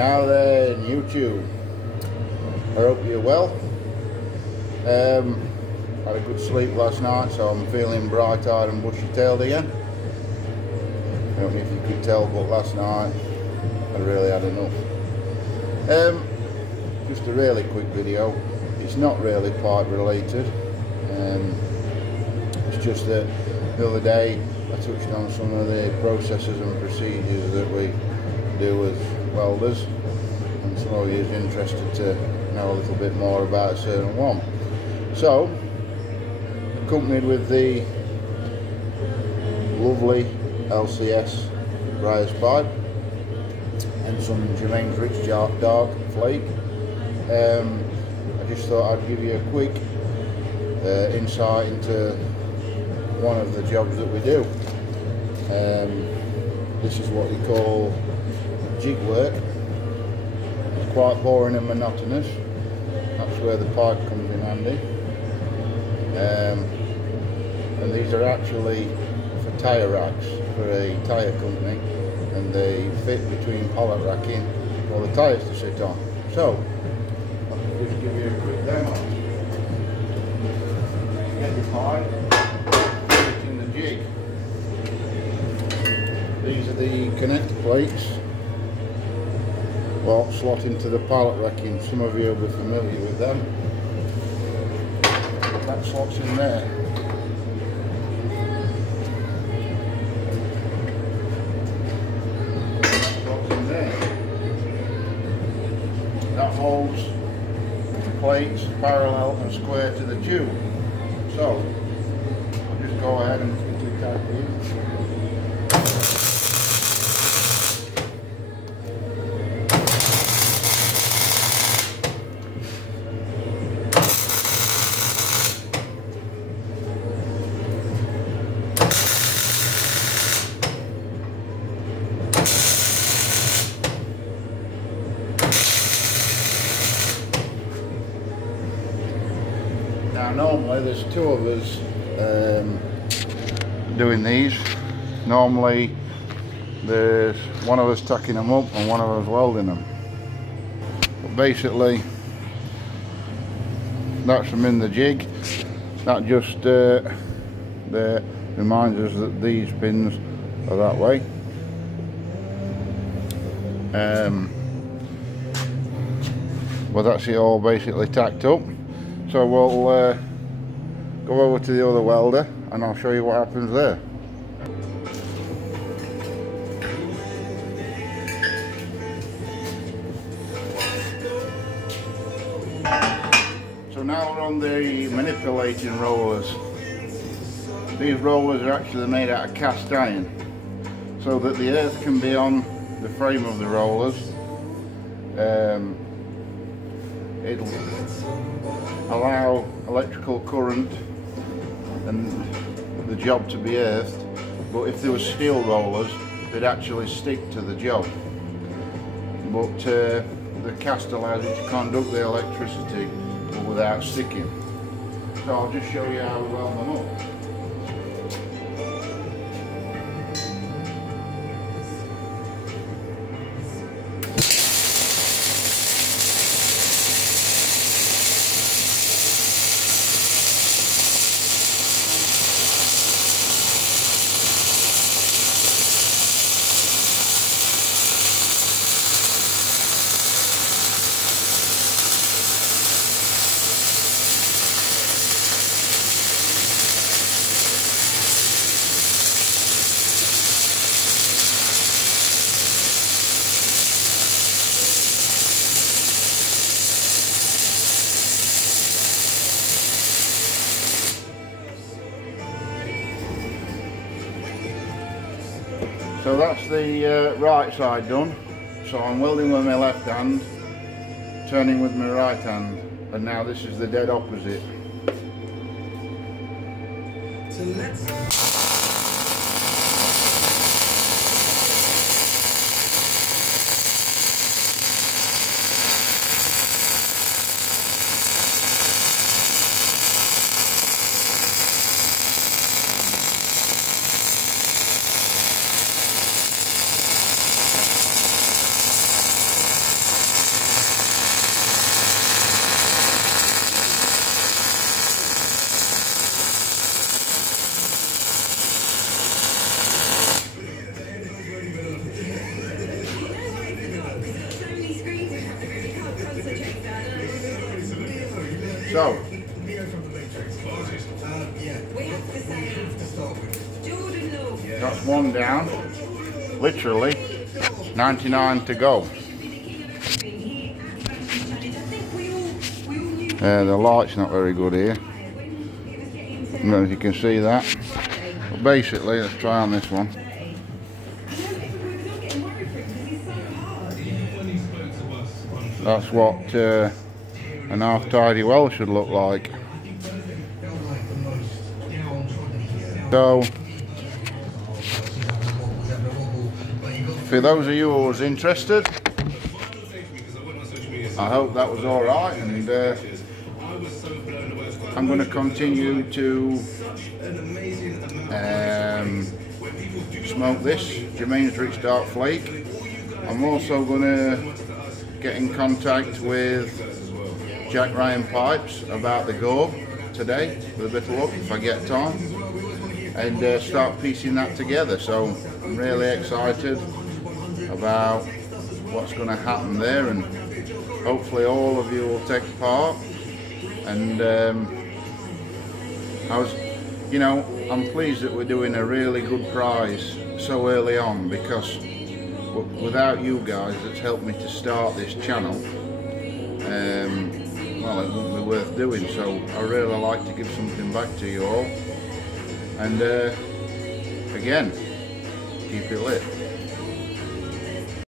Now then, YouTube, I hope you're well. Had a good sleep last night, so I'm feeling bright-eyed and bushy-tailed again. I don't know if you could tell, but last night I really had enough. Just a really quick video. It's not really pipe related. It's just that the other day I touched on some of the processes and procedures that we do as welders, and some of you is interested to know a little bit more about a certain one. So, accompanied with the lovely LCS Ryan pipe and some Germain's Rich Dark Flake, I just thought I'd give you a quick insight into one of the jobs that we do. This is what you call jig work. It's quite boring and monotonous. That's where the pipe comes in handy. And these are actually for tyre racks for a tyre company, and they fit between pallet racking for the tyres to sit on. So, I'll just give you a quick demo. Get your pipe, put it in the jig. These are the connector plates. Well, slot into the pallet racking. Some of you will be familiar with them. That slots in there. That slots in there. That holds the plates parallel and square to the tube. So, I'll just go ahead and quickly tap these. Now normally there's two of us doing these. Normally there's one of us tacking them up and one of us welding them. But basically that's from in the jig. That just reminds us that these pins are that way. But that's it all basically tacked up. So we'll go over to the other welder and I'll show you what happens there. So now we're on the manipulating rollers. These rollers are actually made out of cast iron, so that the earth can be on the frame of the rollers. It'll allow electrical current and the job to be earthed, but if there were steel rollers they'd actually stick to the job, but the cast allows it to conduct the electricity but without sticking. So I'll just show you how we weld them up. So that's the right side done. So I'm welding with my left hand, turning with my right hand, and now this is the dead opposite. So let's So, that's one down, literally 99 to go. The light's not very good here, I don't know if you can see that, but basically let's try on this one. That's what an half-tidy well should look like. So, for those of you who was interested, I hope that was alright, and I'm going to continue to smoke this Germain's Rich Dark Flake. I'm also going to get in contact with Jack Ryan Pipes about the GAW today, with a bit of luck if I get time, and start piecing that together. So I'm really excited about what's going to happen there, and hopefully all of you will take part. And I'm pleased that we're doing a really good prize so early on, because without you guys that's helped me to start this channel, well, it wouldn't be worth doing. So I really like to give something back to you all, and again, keep it lit.